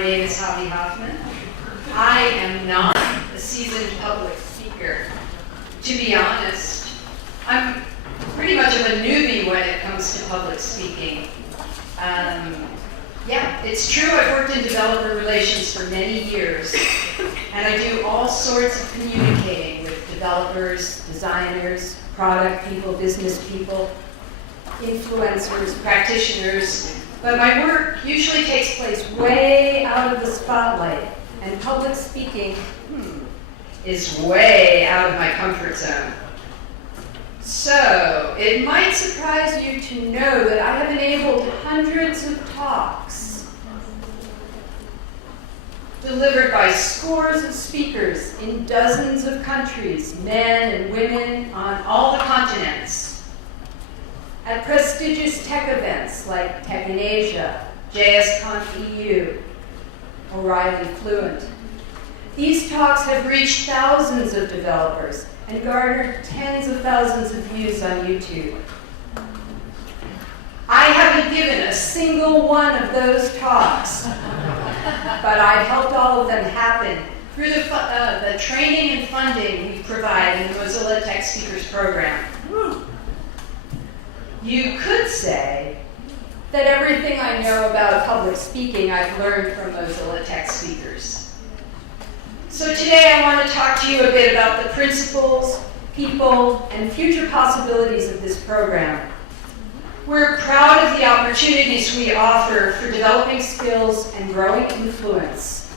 My name is Havi Hoffman. I am not a seasoned public speaker. To be honest, I'm pretty much of a newbie when it comes to public speaking. Yeah, it's true I've worked in developer relations for many years, and I do all sorts of communicating with developers, designers, product people, business people, influencers, practitioners, but my work usually takes place way out of the spotlight, and public speaking is way out of my comfort zone. So, it might surprise you to know that I have enabled hundreds of talks delivered by scores of speakers in dozens of countries, men and women on all the continents, at prestigious tech events like Tech in Asia, JSConf EU, O'Reilly Fluent. These talks have reached thousands of developers and garnered tens of thousands of views on YouTube. I haven't given a single one of those talks, but I helped all of them happen through the training and funding we provide in the Mozilla Tech Speakers program. You could say that everything I know about public speaking I've learned from Mozilla Tech Speakers. So today I want to talk to you a bit about the principles, people, and future possibilities of this program. We're proud of the opportunities we offer for developing skills and growing influence.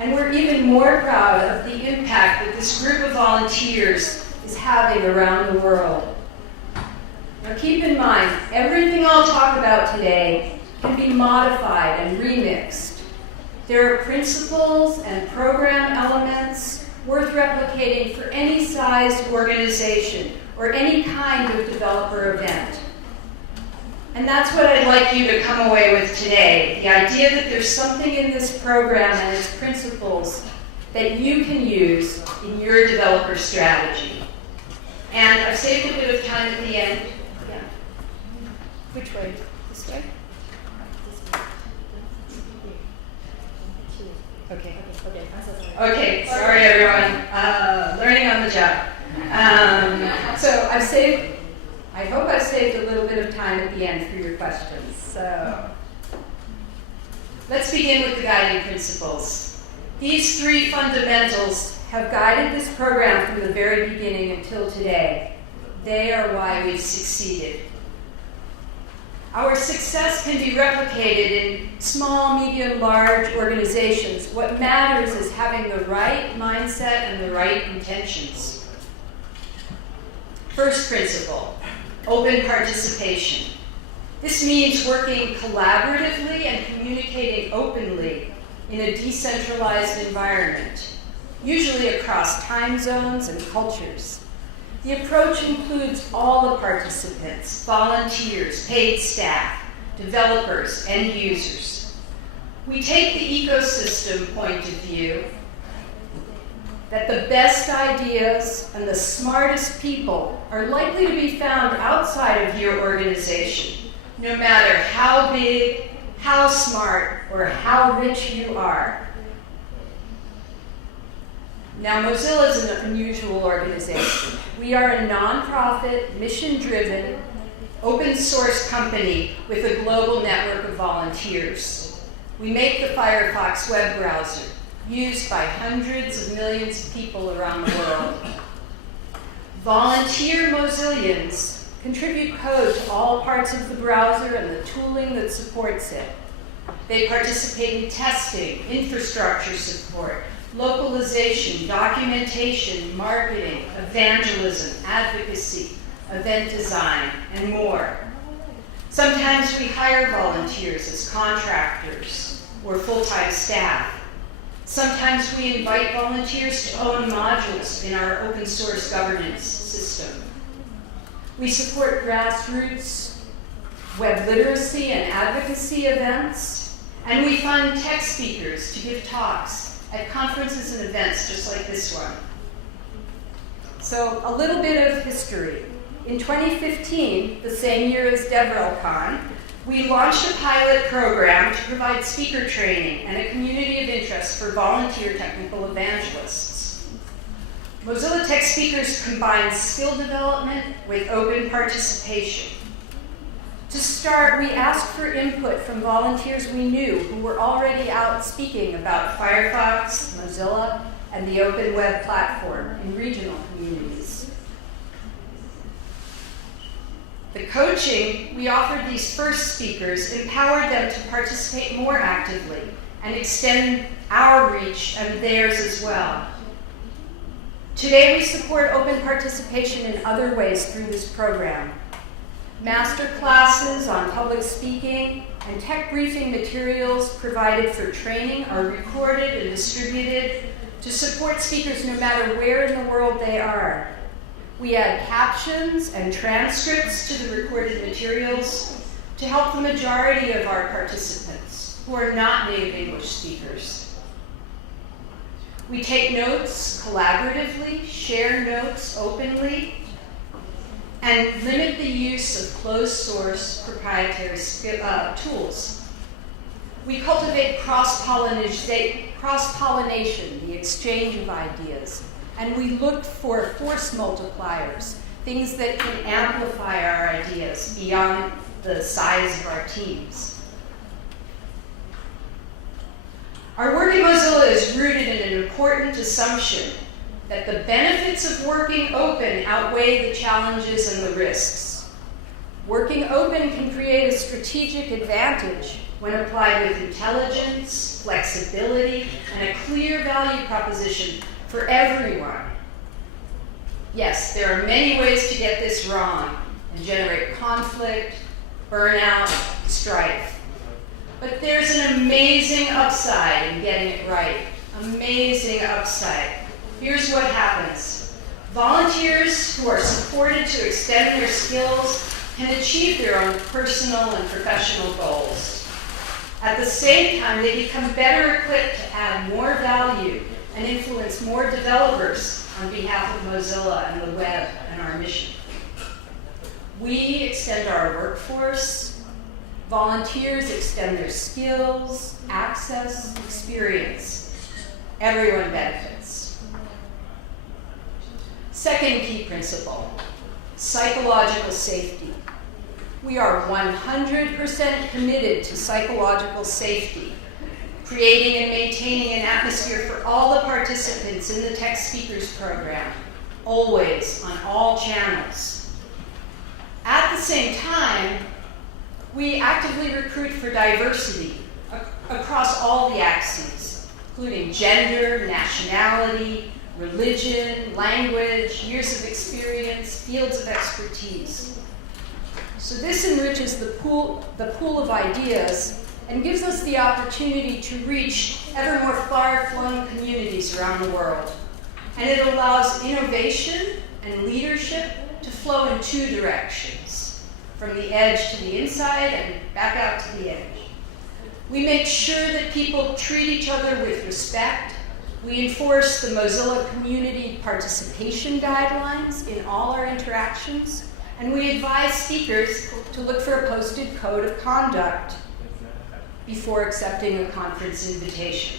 And we're even more proud of the impact that this group of volunteers is having around the world. Now keep in mind, everything I'll talk about today can be modified and remixed. There are principles and program elements worth replicating for any sized organization or any kind of developer event. And that's what I'd like you to come away with today, the idea that there's something in this program and its principles that you can use in your developer strategy. And I've saved a bit of time at the end. Yeah. Which way? This way? Okay. Okay, sorry everyone. Learning on the job. So I hope I've saved a little bit of time at the end for your questions. So let's begin with the guiding principles. These three fundamentals have guided this program from the very beginning until today. They are why we've succeeded. Our success can be replicated in small, medium, large organizations. What matters is having the right mindset and the right intentions. First principle, open participation. This means working collaboratively and communicating openly in a decentralized environment, usually across time zones and cultures. The approach includes all the participants, volunteers, paid staff, developers, and users. We take the ecosystem point of view that the best ideas and the smartest people are likely to be found outside of your organization, no matter how big, how smart, or how rich you are. Now, Mozilla is an unusual organization. We are a nonprofit, mission-driven, open-source company with a global network of volunteers. We make the Firefox web browser, used by hundreds of millions of people around the world. Volunteer Mozillians contribute code to all parts of the browser and the tooling that supports it. They participate in testing, infrastructure support, localization, documentation, marketing, evangelism, advocacy, event design, and more. Sometimes we hire volunteers as contractors or full-time staff. Sometimes we invite volunteers to own modules in our open source governance system. We support grassroots web literacy and advocacy events, and we fund tech speakers to give talks at conferences and events just like this one. So a little bit of history. In 2015, the same year as DevRelCon, we launched a pilot program to provide speaker training and a community of interest for volunteer technical evangelists. Mozilla Tech speakers combine skill development with open participation. To start, we asked for input from volunteers we knew who were already out speaking about Firefox, Mozilla, and the open web platform in regional communities. The coaching we offered these first speakers empowered them to participate more actively and extend our reach and theirs as well. Today, we support open participation in other ways through this program. Master classes on public speaking and tech briefing materials provided for training are recorded and distributed to support speakers no matter where in the world they are. We add captions and transcripts to the recorded materials to help the majority of our participants who are not native English speakers. We take notes collaboratively, share notes openly, and limit the use of closed-source proprietary tools. We cultivate cross-pollination, the exchange of ideas, and we look for force multipliers, things that can amplify our ideas beyond the size of our teams. Our work in Mozilla is rooted in an important assumption that the benefits of working open outweigh the challenges and the risks. Working open can create a strategic advantage when applied with intelligence, flexibility, and a clear value proposition for everyone. Yes, there are many ways to get this wrong and generate conflict, burnout, strife. But there's an amazing upside in getting it right. Amazing upside. Here's what happens. Volunteers who are supported to extend their skills can achieve their own personal and professional goals. At the same time, they become better equipped to add more value and influence more developers on behalf of Mozilla and the web and our mission. We extend our workforce. Volunteers extend their skills, access, experience. Everyone benefits. Second key principle, psychological safety. We are 100% committed to psychological safety, creating and maintaining an atmosphere for all the participants in the Tech Speakers program, always on all channels. At the same time, we actively recruit for diversity across all the axes, including gender, nationality, religion, language, years of experience, fields of expertise. So this enriches the pool of ideas and gives us the opportunity to reach ever more far-flung communities around the world. And it allows innovation and leadership to flow in two directions, from the edge to the inside and back out to the edge. We make sure that people treat each other with respect. We enforce the Mozilla community participation guidelines in all our interactions, and we advise speakers to look for a posted code of conduct before accepting a conference invitation.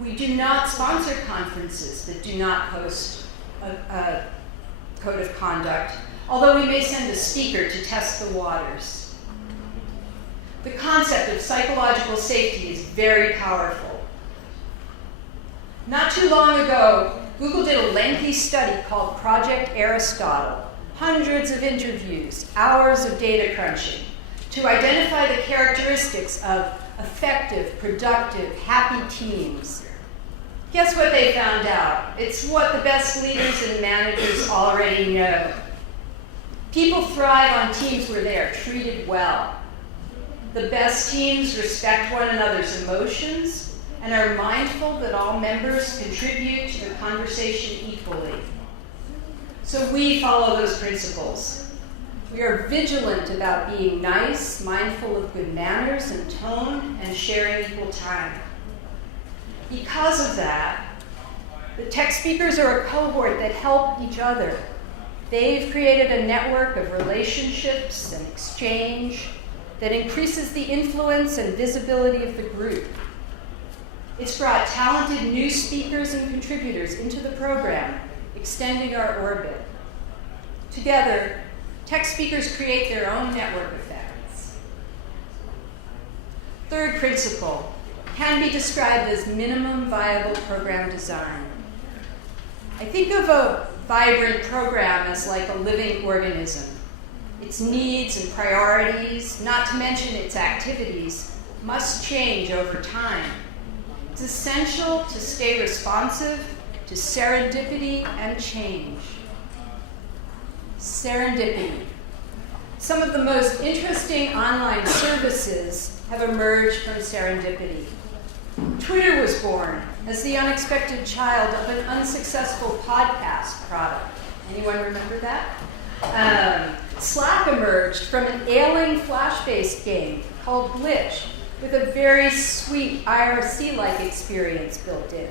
We do not sponsor conferences that do not post a code of conduct, although we may send a speaker to test the waters. The concept of psychological safety is very powerful. Not too long ago, Google did a lengthy study called Project Aristotle, hundreds of interviews, hours of data crunching, to identify the characteristics of effective, productive, happy teams. Guess what they found out? It's what the best leaders and managers already know. People thrive on teams where they are treated well. The best teams respect one another's emotions and are mindful that all members contribute to the conversation equally. So we follow those principles. We are vigilant about being nice, mindful of good manners and tone, and sharing equal time. Because of that, the tech speakers are a cohort that help each other. They've created a network of relationships and exchange. that increases the influence and visibility of the group. It's brought talented new speakers and contributors into the program, extending our orbit. Together, tech speakers create their own network effects. Third principle can be described as minimum viable program design. I think of a vibrant program as like a living organism. Its needs and priorities, not to mention its activities, must change over time. It's essential to stay responsive to serendipity and change. Serendipity. Some of the most interesting online services have emerged from serendipity. Twitter was born as the unexpected child of an unsuccessful podcast product. Anyone remember that? Slack emerged from an ailing Flash-based game called Glitch with a very sweet IRC-like experience built in.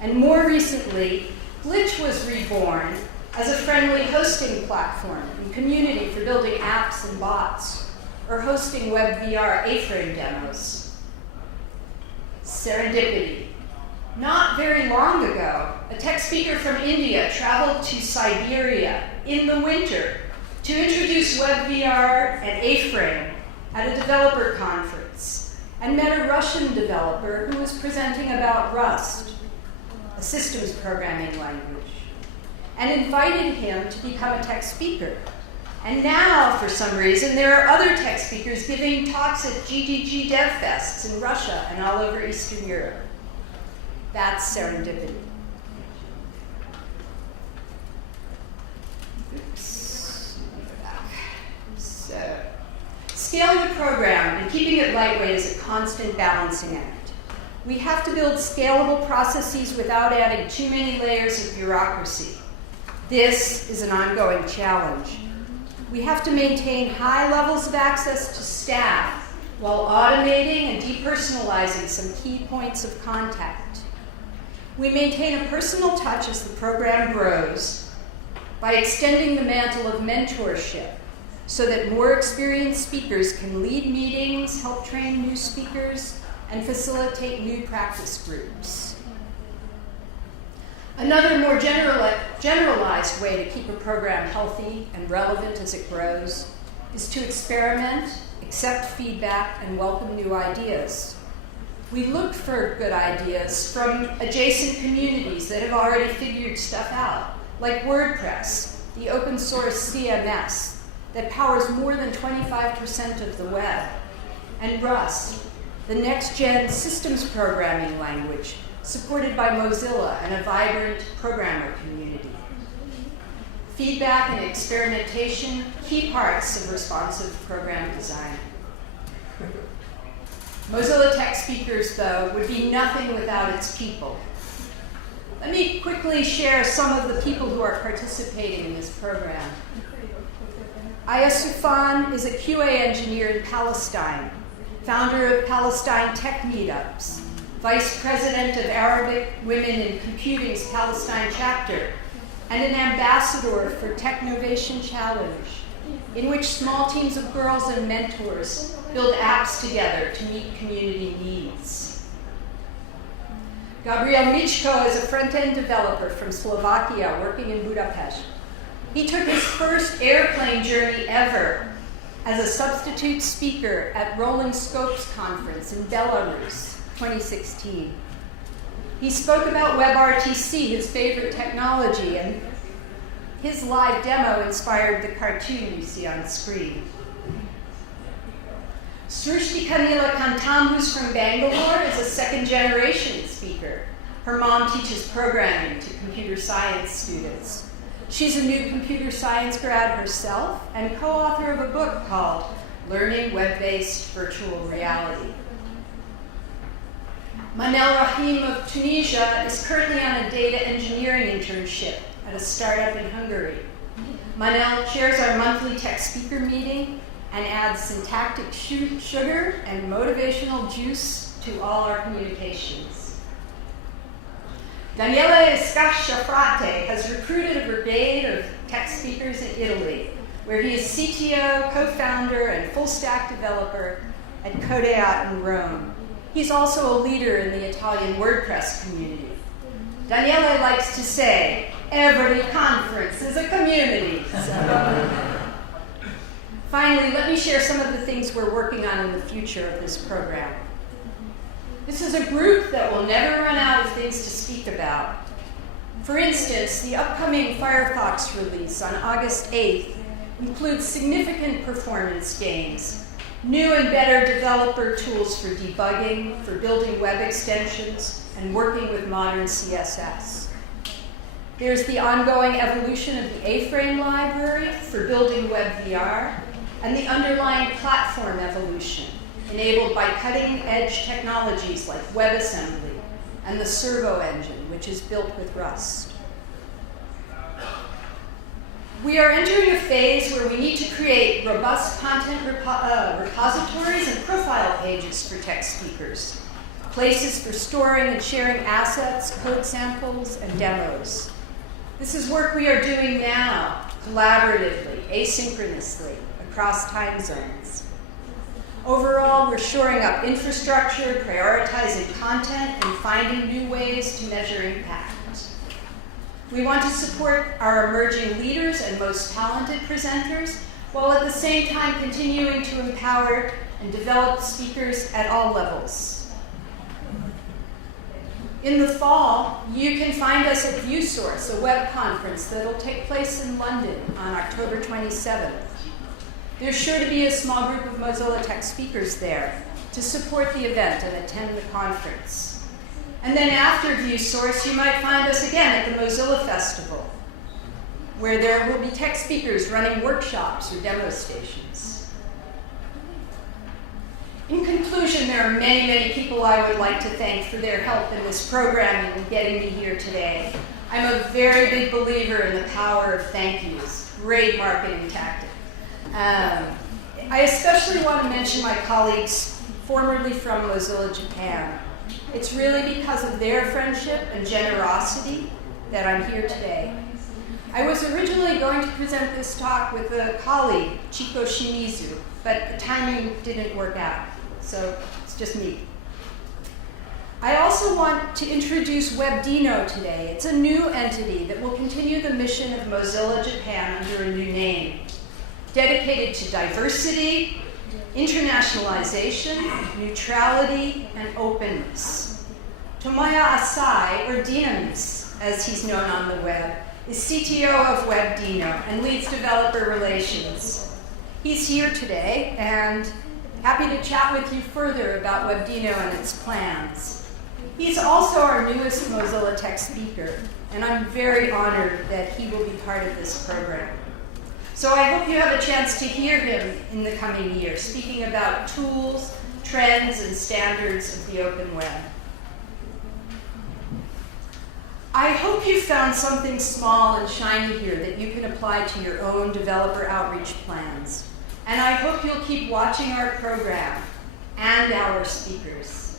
And more recently, Glitch was reborn as a friendly hosting platform and community for building apps and bots, or hosting WebVR A-frame demos. Serendipity. Not very long ago, a tech speaker from India traveled to Siberia in the winter to introduce WebVR and A-frame at a developer conference, and met a Russian developer who was presenting about Rust, a systems programming language, and invited him to become a tech speaker. And now, for some reason, there are other tech speakers giving talks at GDG DevFests in Russia and all over Eastern Europe. That's serendipity. Oops. So, scaling the program and keeping it lightweight is a constant balancing act. We have to build scalable processes without adding too many layers of bureaucracy. This is an ongoing challenge. We have to maintain high levels of access to staff while automating and depersonalizing some key points of contact. We maintain a personal touch as the program grows by extending the mantle of mentorship so that more experienced speakers can lead meetings, help train new speakers, and facilitate new practice groups. Another more generalized way to keep a program healthy and relevant as it grows is to experiment, accept feedback, and welcome new ideas. We look for good ideas from adjacent communities that have already figured stuff out, like WordPress, the open source CMS that powers more than 25% of the web, and Rust, the next-gen systems programming language supported by Mozilla and a vibrant programmer community. Feedback and experimentation, key parts of responsive program design. Mozilla tech speakers, though, would be nothing without its people. Let me quickly share some of the people who are participating in this program. Aya Soufan is a QA engineer in Palestine, founder of Palestine Tech Meetups, vice president of Arabic Women in Computing's Palestine chapter, and an ambassador for Technovation Challenge, in which small teams of girls and mentors build apps together to meet community needs. Gabriel Michka is a front-end developer from Slovakia working in Budapest. He took his first airplane journey ever as a substitute speaker at Rolling Scopes Conference in Belarus, 2016. He spoke about WebRTC, his favorite technology, and his live demo inspired the cartoon you see on the screen. Srushti Kanila Kantam, who's from Bangalore, is a second-generation speaker. Her mom teaches programming to computer science students. She's a new computer science grad herself and co-author of a book called Learning Web-Based Virtual Reality. Manel Rahim of Tunisia is currently on a data engineering internship at a startup in Hungary. Manel chairs our monthly tech speaker meeting and adds syntactic sugar and motivational juice to all our communications. Daniele Scasciafrate has recruited a brigade of tech speakers in Italy, where he is CTO, co-founder, and full-stack developer at Codeat in Rome. He's also a leader in the Italian WordPress community. Daniele likes to say, every conference is a community. Finally, let me share some of the things we're working on in the future of this program. This is a group that will never run out of things to speak about. For instance, the upcoming Firefox release on August 8th includes significant performance gains, new and better developer tools for debugging, for building web extensions, and working with modern CSS. There's the ongoing evolution of the A-Frame library for building WebVR, and the underlying platform evolution, enabled by cutting-edge technologies like WebAssembly and the Servo engine, which is built with Rust. We are entering a phase where we need to create robust content repositories and profile pages for tech speakers, places for storing and sharing assets, code samples, and demos. This is work we are doing now, collaboratively, asynchronously, across time zones. Overall, we're shoring up infrastructure, prioritizing content, and finding new ways to measure impact. We want to support our emerging leaders and most talented presenters, while at the same time continuing to empower and develop speakers at all levels. In the fall, you can find us at ViewSource, a web conference that will take place in London on October 27th. There's sure to be a small group of Mozilla Tech speakers there to support the event and attend the conference. And then after ViewSource, you might find us again at the Mozilla Festival, where there will be tech speakers running workshops or demo stations. In conclusion, there are many, many people I would like to thank for their help in this program and in getting me here today. I'm a very big believer in the power of thank yous. Great marketing tactic. I especially want to mention my colleagues formerly from Mozilla Japan. It's really because of their friendship and generosity that I'm here today. I was originally going to present this talk with a colleague, Chiko Shimizu, but the timing didn't work out, so it's just me. I also want to introduce WebDino today. It's a new entity that will continue the mission of Mozilla Japan under a new name, dedicated to diversity, internationalization, neutrality, and openness. Timaeus I, or Dynamis, as he's known on the web, is CTO of WebDino and leads developer relations. He's here today and happy to chat with you further about WebDino and its plans. He's also our newest Mozilla Tech speaker, and I'm very honored that he will be part of this program. So I hope you have a chance to hear him in the coming year, speaking about tools, trends, and standards of the open web. I hope you found something small and shiny here that you can apply to your own developer outreach plans. And I hope you'll keep watching our program and our speakers.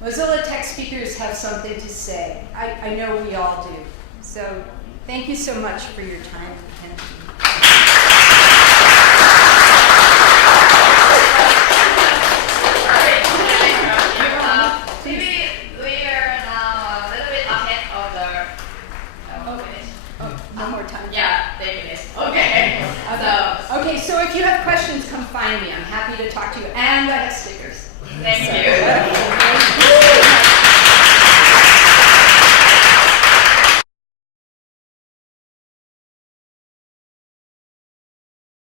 Mozilla Tech speakers have something to say. I know we all do. So thank you so much for your time and attention. Okay, so if you have questions, come find me. I'm happy to talk to you. And I have stickers. Thank you.